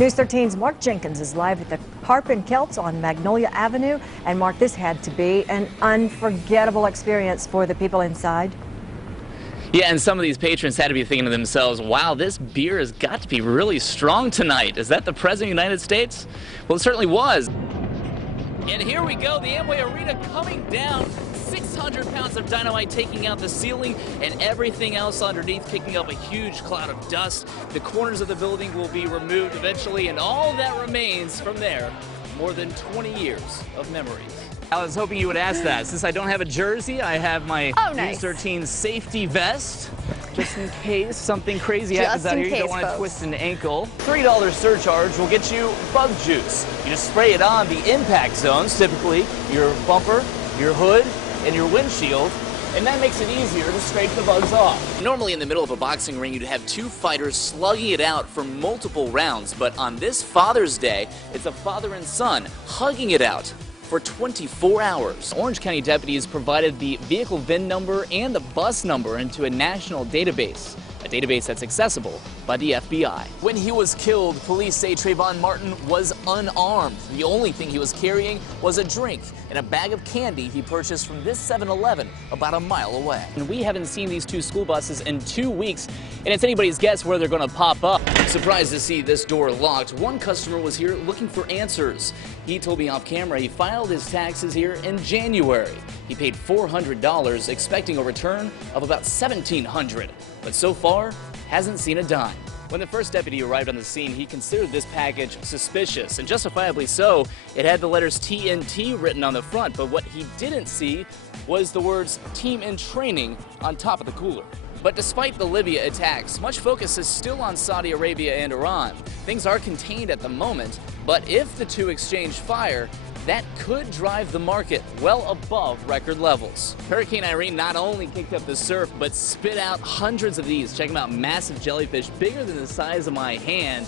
News 13's Mark Jenkins is live at the Harp and Celts on Magnolia Avenue. And Mark, this had to be an unforgettable experience for the people inside. Yeah, and some of these patrons had to be thinking to themselves, wow, this beer has got to be really strong tonight. Is that the President of the United States? Well, it certainly was. And here we go, the Amway Arena coming down. 600 pounds of dynamite taking out the ceiling and everything else underneath, kicking up a huge cloud of dust. The corners of the building will be removed eventually, and all that remains from there, more than 20 years of memories. I was hoping you would ask that. Since I don't have a jersey, I have my News 13 safety vest, just in case something crazy happens out here. You don't want to twist an ankle. $3 surcharge will get you bug juice. You just spray it on the impact zones, typically your bumper, your hood, and your windshield, and that makes it easier to scrape the bugs off. Normally in the middle of a boxing ring, you'd have two fighters slugging it out for multiple rounds, but on this Father's Day, it's a father and son hugging it out for 24 hours. Orange County deputies provided the vehicle VIN number and the bus number into a national database, a database that's accessible by the FBI. When he was killed, police say Trayvon Martin was unarmed. The only thing he was carrying was a drink and a bag of candy he purchased from this 7-Eleven about a mile away. And we haven't seen these two school buses in 2 weeks, and it's anybody's guess where they're going to pop up. Surprised to see this door locked. One customer was here looking for answers. He told me off camera he filed his taxes here in January. He paid $400, expecting a return of about $1,700, but so far hasn't seen a dime. When the first deputy arrived on the scene, he considered this package suspicious, and justifiably so. It had the letters TNT written on the front, but what he didn't see was the words Team in Training on top of the cooler. But despite the Libya attacks, much focus is still on Saudi Arabia and Iran. Things are contained at the moment, but if the two exchange fire, that could drive the market well above record levels. Hurricane Irene not only kicked up the surf, but spit out hundreds of these. Check them out, massive jellyfish, bigger than the size of my hand.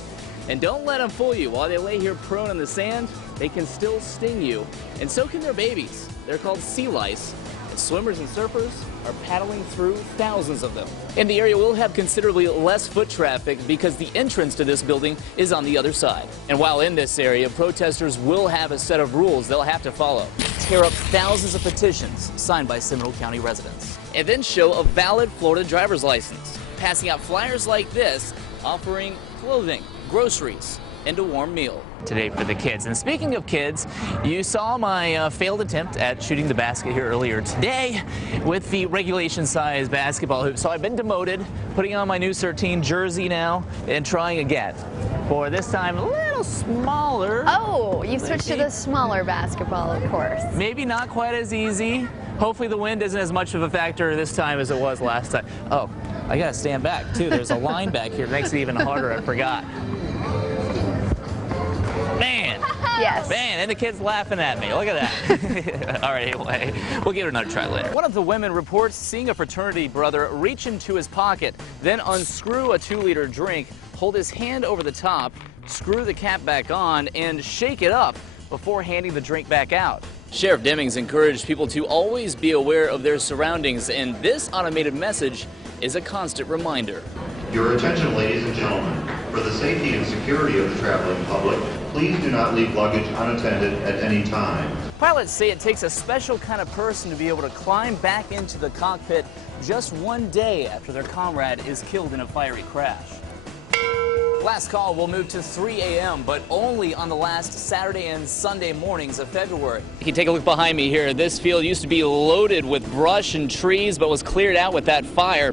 And don't let them fool you. While they lay here prone in the sand, they can still sting you. And so can their babies. They're called sea lice. And swimmers and surfers are paddling through thousands of them. And the area will have considerably less foot traffic because the entrance to this building is on the other side. And while in this area, protesters will have a set of rules they'll have to follow. Tear up thousands of petitions signed by Seminole County residents. And then show a valid Florida driver's license. Passing out flyers like this, offering clothing, groceries, and a warm meal today for the kids. And speaking of kids, you saw my failed attempt at shooting the basket here earlier today with the regulation size basketball hoop. So I've been demoted, putting on my News 13 jersey now and trying again. For this time a little smaller. Oh, you switched to the smaller basketball, of course. Maybe not quite as easy. Hopefully the wind isn't as much of a factor this time as it was last time. Oh, I gotta stand back too. There's a line back here. It makes it even harder. I forgot. Man. Yes. Man, and the kid's laughing at me. Look at that. All right, anyway, we'll give it another try later. One of the women reports seeing a fraternity brother reach into his pocket, then unscrew a 2-liter drink, hold his hand over the top, screw the cap back on, and shake it up before handing the drink back out. Sheriff Demings encouraged people to always be aware of their surroundings, and this automated message is a constant reminder. Your attention, ladies and gentlemen. For the safety and security of the traveling public, please do not leave luggage unattended at any time. Pilots say it takes a special kind of person to be able to climb back into the cockpit just one day after their comrade is killed in a fiery crash. Last call will move to 3 a.m., but only on the last Saturday and Sunday mornings of February. You can take a look behind me here. This field used to be loaded with brush and trees, but was cleared out with that fire.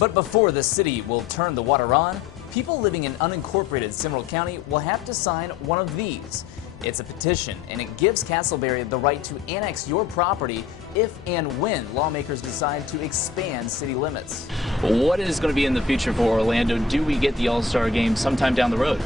But before the city will turn the water on, people living in unincorporated Seminole County will have to sign one of these. It's a petition, and it gives Castleberry the right to annex your property if and when lawmakers decide to expand city limits. What is going to be in the future for Orlando? Do we get the All-Star game sometime down the road?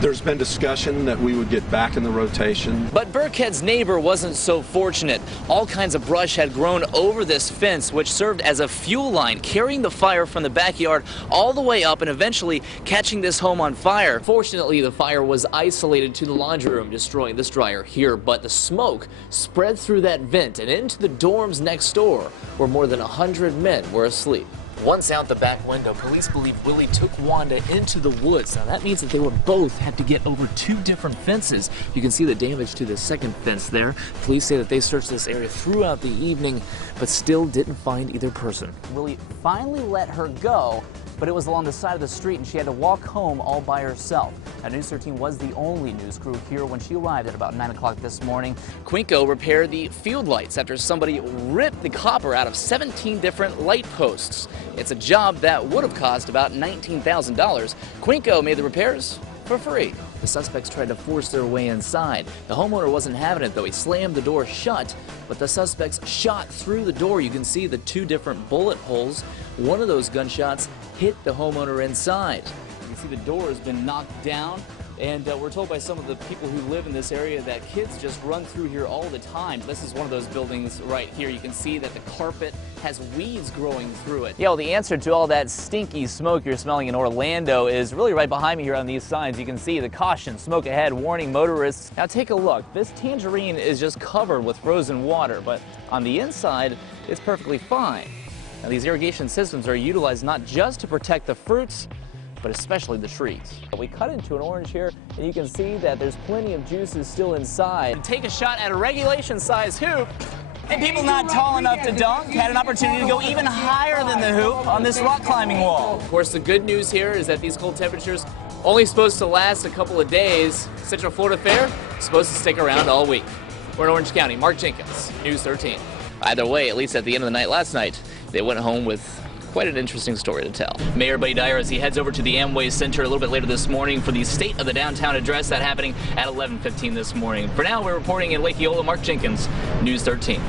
There's been discussion that we would get back in the rotation. But Burkhead's neighbor wasn't so fortunate. All kinds of brush had grown over this fence, which served as a fuel line, carrying the fire from the backyard all the way up and eventually catching this home on fire. Fortunately, the fire was isolated to the laundry room, destroying this dryer here, but the smoke spread through that vent and into the dorms next door, where more than 100 men were asleep. Once out the back window, police believe Willie took Wanda into the woods. Now that means that they would both have to get over 2 different fences. You can see the damage to the second fence there. Police say that they searched this area throughout the evening, but still didn't find either person. Willie finally let her go, but it was along the side of the street and she had to walk home all by herself. Now, News 13 was the only news crew here when she arrived at about 9 o'clock this morning. Quinco repaired the field lights after somebody ripped the copper out of 17 different light posts. It's a job that would have cost about $19,000. Quinco made the repairs for free. The suspects tried to force their way inside. The homeowner wasn't having it though. He slammed the door shut, but the suspects shot through the door. You can see the 2 different bullet holes. One of those gunshots hit the homeowner inside. You can see the door has been knocked down, and we're told by some of the people who live in this area that kids just run through here all the time. This is one of those buildings right here. You can see that the carpet has weeds growing through it. Yeah, well, the answer to all that stinky smoke you're smelling in Orlando is really right behind me here on these signs. You can see the caution, smoke ahead, warning motorists. Now take a look. This tangerine is just covered with frozen water, but on the inside, it's perfectly fine. Now, these irrigation systems are utilized not just to protect the fruits, but especially the trees. We cut into an orange here, and you can see that there's plenty of juices still inside. Take a shot at a regulation-size hoop, and people not tall enough to dunk had an opportunity to go even higher than the hoop on this rock climbing wall. Of course, the good news here is that these cold temperatures only supposed to last a couple of days. Central Florida Fair supposed to stick around all week. We're in Orange County. Mark Jenkins, News 13. Either way, at least at the end of the night last night, they went home with quite an interesting story to tell. Mayor Buddy Dyer as he heads over to the Amway Center a little bit later this morning for the State of the Downtown address, that happening at 11:15 this morning. For now, we're reporting in Lake Eola. Mark Jenkins, News 13.